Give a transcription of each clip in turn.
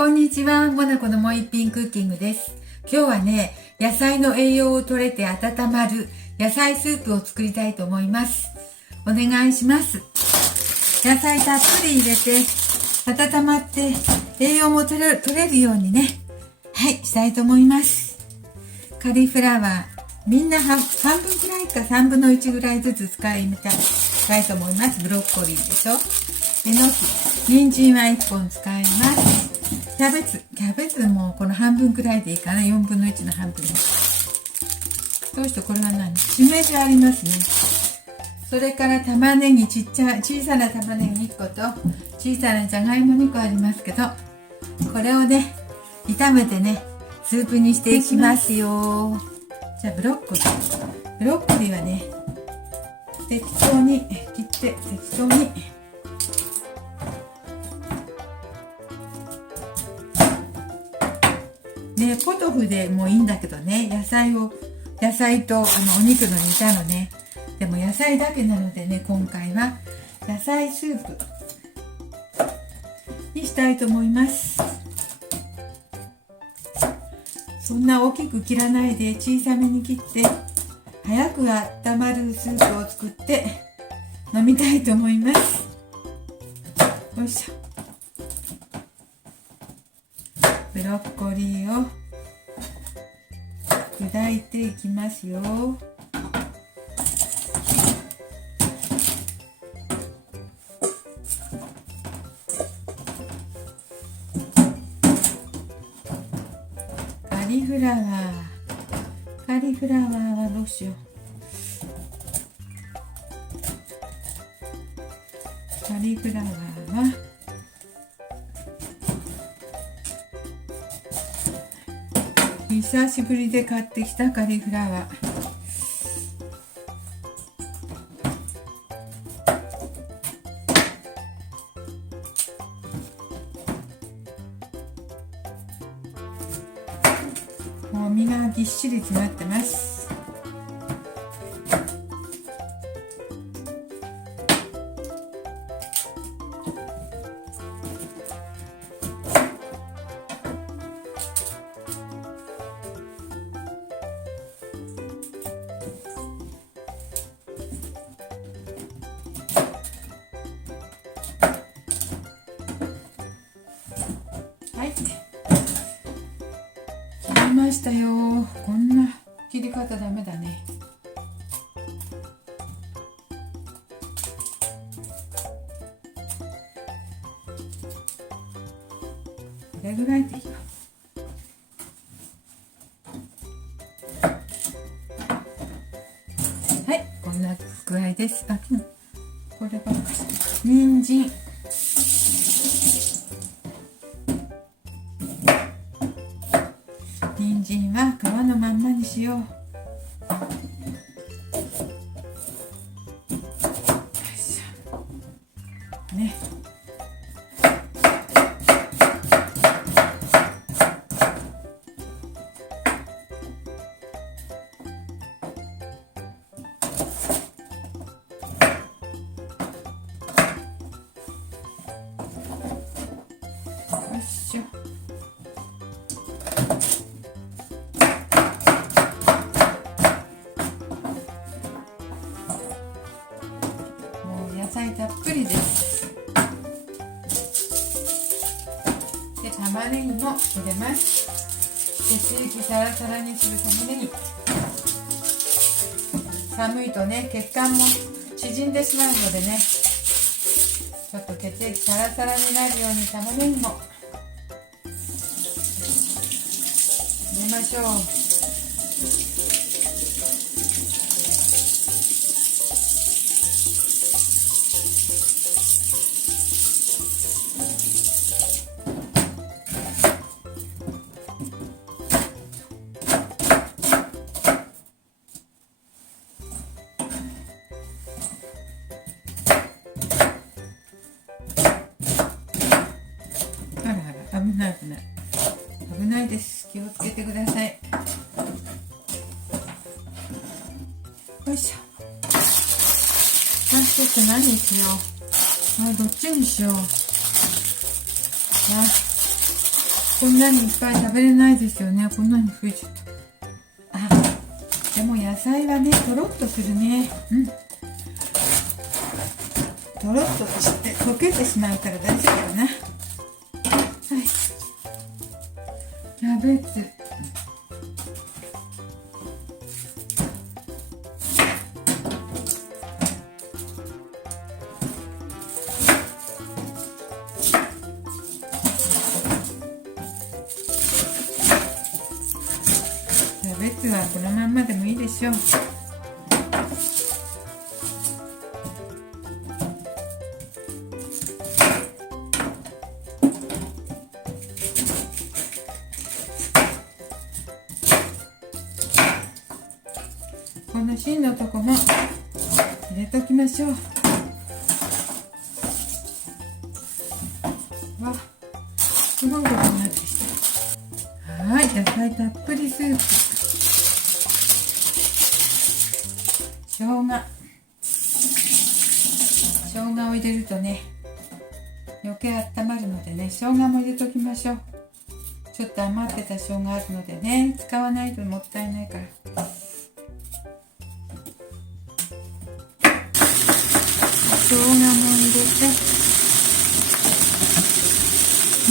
こんにちは、モナコのもう一品クッキングです。今日はね、野菜の栄養を取れて温まる野菜スープを作りたいと思います。お願いします。野菜たっぷり入れて温まって栄養も取れるようにね、したいと思います。カリフラワー、みんな半分くらいか3分の1ぐらいずつ使いたいと思います。ブロッコリーでしょ。えのき、人参は1本使います。キャベツもこの半分くらいでいいかな。4分の1の半分。どうしてこれは何？しめじありますね。それから玉ねぎ、小さな玉ねぎ1個と小さなじゃがいも2個ありますけど、これをね、炒めてね、スープにしていきますよ。じゃあブロッコリーはね、適当に切って適当にね、ポトフでもいいんだけどね、野菜とお肉の煮たのね。でも野菜だけなのでね、今回は野菜スープにしたいと思います。そんな大きく切らないで小さめに切って早く温まるスープを作って飲みたいと思います。よいしょ。ブロッコリーを砕いていきますよ。カリフラワーはどうしよう。カリフラワーは久しぶりで買ってきたカリフラワー。もう身がぎっしり詰まってます。切りましたよ。こんな切り方ダメだね。これぐらいでいいか。はい、こんな具合です。こればっかり。人参。人参は皮のまんまにしよう。ね。よいしょ。野菜たっぷりです。で、玉ねぎも入れます。血液サラサラにする玉ねぎ。寒いとね、血管も縮んでしまうのでね、ちょっと血液サラサラになるように玉ねぎも入れましょう。危ないです。気をつけてください。よいしょ。ちょっと何にしよう。どっちにしよう。こんなにいっぱい食べれないですよね。こんなに増えちゃった。あ、でも野菜はね、とろっとするね。とろっとして溶けてしまうから大丈夫かな。はい。キャベツ。キャベツはこのまんまでもいいでしょう。この芯のとこも入れときましょう。わ、すごいことになってきた。はい、野菜たっぷりスープ。生姜を入れるとね、余計温まるのでね、生姜も入れときましょう。ちょっと余ってた生姜あるのでね、使わないともったいないから。生姜も入れて、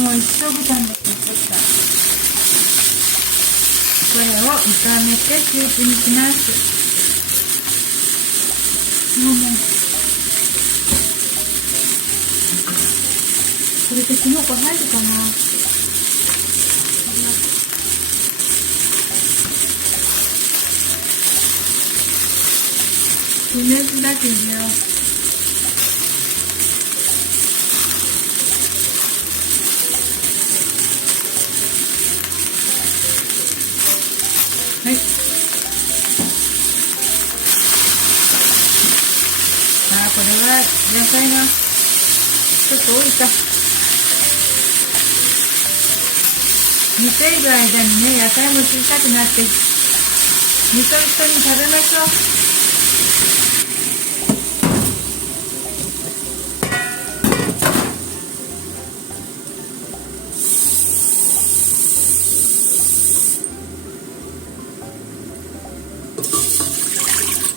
もう一生豚の作った。これを炒めてスープにします。これでキノコ入るかな。不熱だけどよ。はい。これは野菜がちょっと多いか。煮ている間にね、野菜も小さくなって煮と一緒に食べましょう。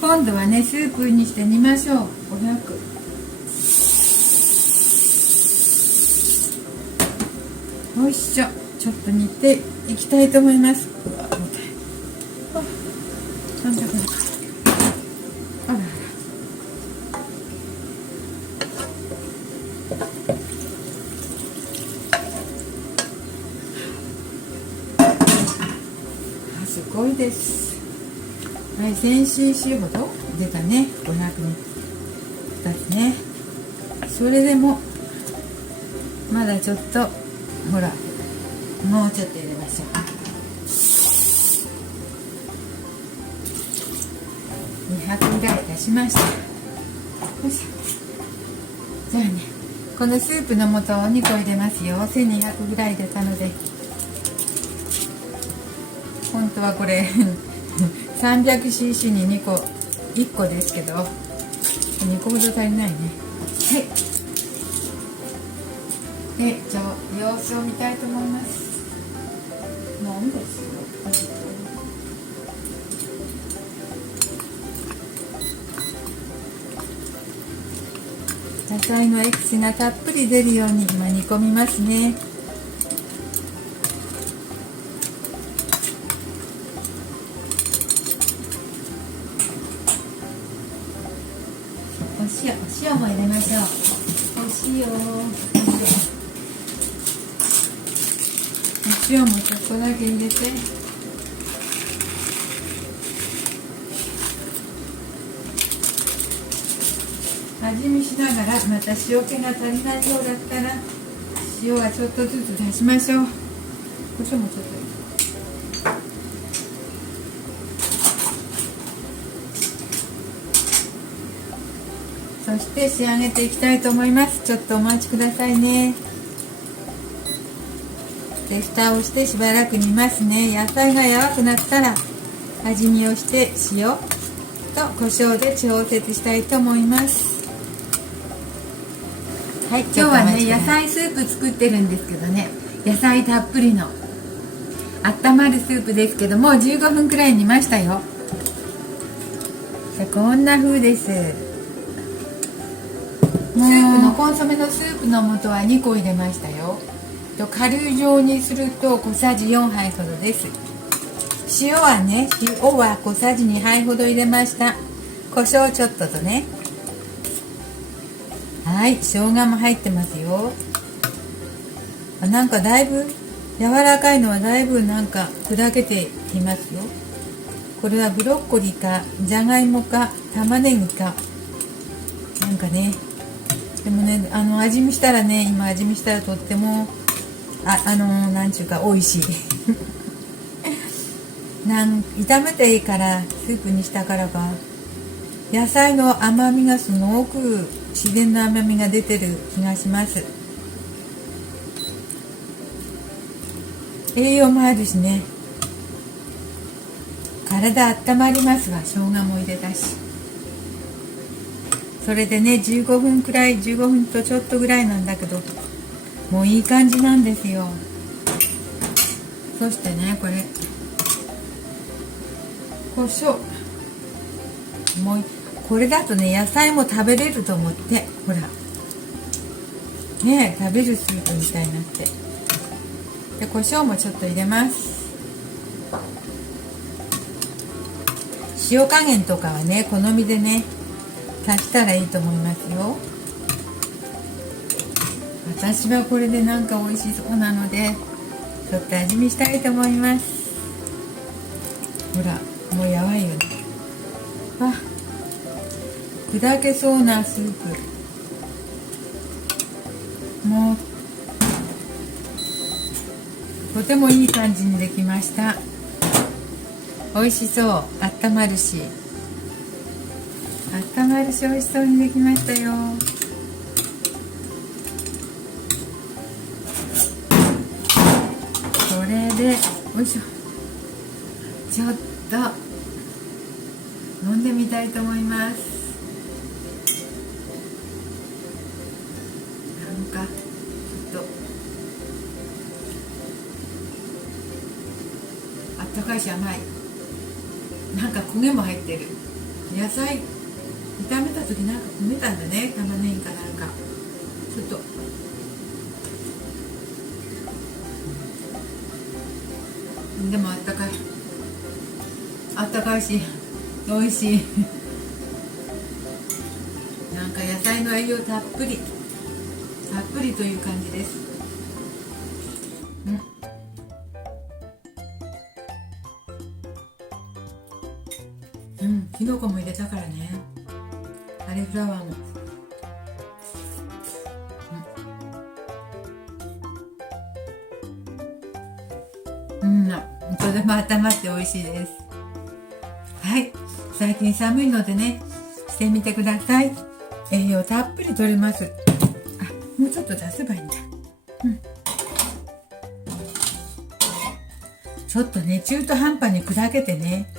今度はね、スープにして煮ましょう。500。よいしょ。ちょっと煮ていきたいと思います。なんだこれ。あらあら。すごいです。はい、1000cc ほど出たね。500に2つね。それでもまだちょっとほら、もうちょっと入れましょう。200ぐらい出しました。よいしょ。じゃあね、このスープの素を2個入れますよ。1200ぐらい出たので、本当はこれ300cc に2個1個ですけど、2個ほど足りないね。はい。で、じゃあ様子を見たいと思います。なんですよ。野菜のエキスがたっぷり出るように今煮込みますね。お塩も入れましょう。お塩もちょっとだけ入れて、味見しながら、また塩気が足りないようだったら塩はちょっとずつ出しましょう。胡椒もちょっと入れて、そして仕上げていきたいと思います。ちょっとお待ちくださいね。で、蓋をしてしばらく煮ますね。野菜が柔らかくなったら味見をして塩と胡椒で調節したいと思います。はい、今日はね、野菜スープ作ってるんですけどね、野菜たっぷりの温まるスープですけども、15分くらい煮ましたよ。こんな風です。スープのコンソメのスープの素は2個入れましたよ。顆粒状にすると小さじ4杯ほどです。塩は小さじ2杯ほど入れました。胡椒ちょっととね。はい、生姜も入ってますよ。なんかだいぶ柔らかいのはだいぶなんか砕けてきますよ。これはブロッコリーかじゃがいもか玉ねぎかなんかね。でもね、味見したらね、今味見したらとってもなんちゅうか美味しい炒めていいからスープにしたからか、野菜の甘みがすごく自然な甘みが出てる気がします。栄養もあるしね、体温まりますわ。生姜も入れたし。それでね、15分とちょっとぐらいなんだけど、もういい感じなんですよ。そしてね、これ胡椒もうこれだとね、野菜も食べれると思って、ほらね、食べるスープみたいになって。で、胡椒もちょっと入れます。塩加減とかはね、好みでね足したらいいと思いますよ。私はこれでなんか美味しそうなのでちょっと味見したいと思います。ほら、もうやばいよね。あ、砕けそうなスープ、もうとてもいい感じにできました。美味しそう。温まるし美味しそうにできましたよ。それでよいしょ、ちょっと飲んでみたいと思います。なんかちょっとあったかいし甘い。なんか焦げも入ってる。野菜炒めた時なんか焦げたんだね、玉ねぎかなんか。ちょっとでもあったかいし美味しいなんか野菜の栄養たっぷりという感じです。きのこも入れたからね、カリフラワーも。とても温まって美味しいです。はい、最近寒いのでね、してみてください。栄養たっぷり取れます。もうちょっと出せばいいんだ。ちょっとね、中途半端に砕けてね、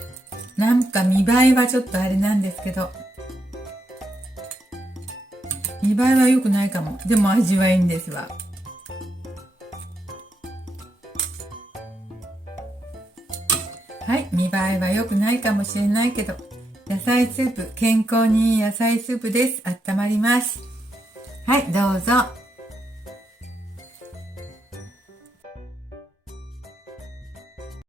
なんか見栄えはちょっとあれなんですけど、見栄えは良くないかも。でも味はいいんですわ。はい、見栄えは良くないかもしれないけど、野菜スープ、健康にいい野菜スープです。温まります。はい、どうぞ。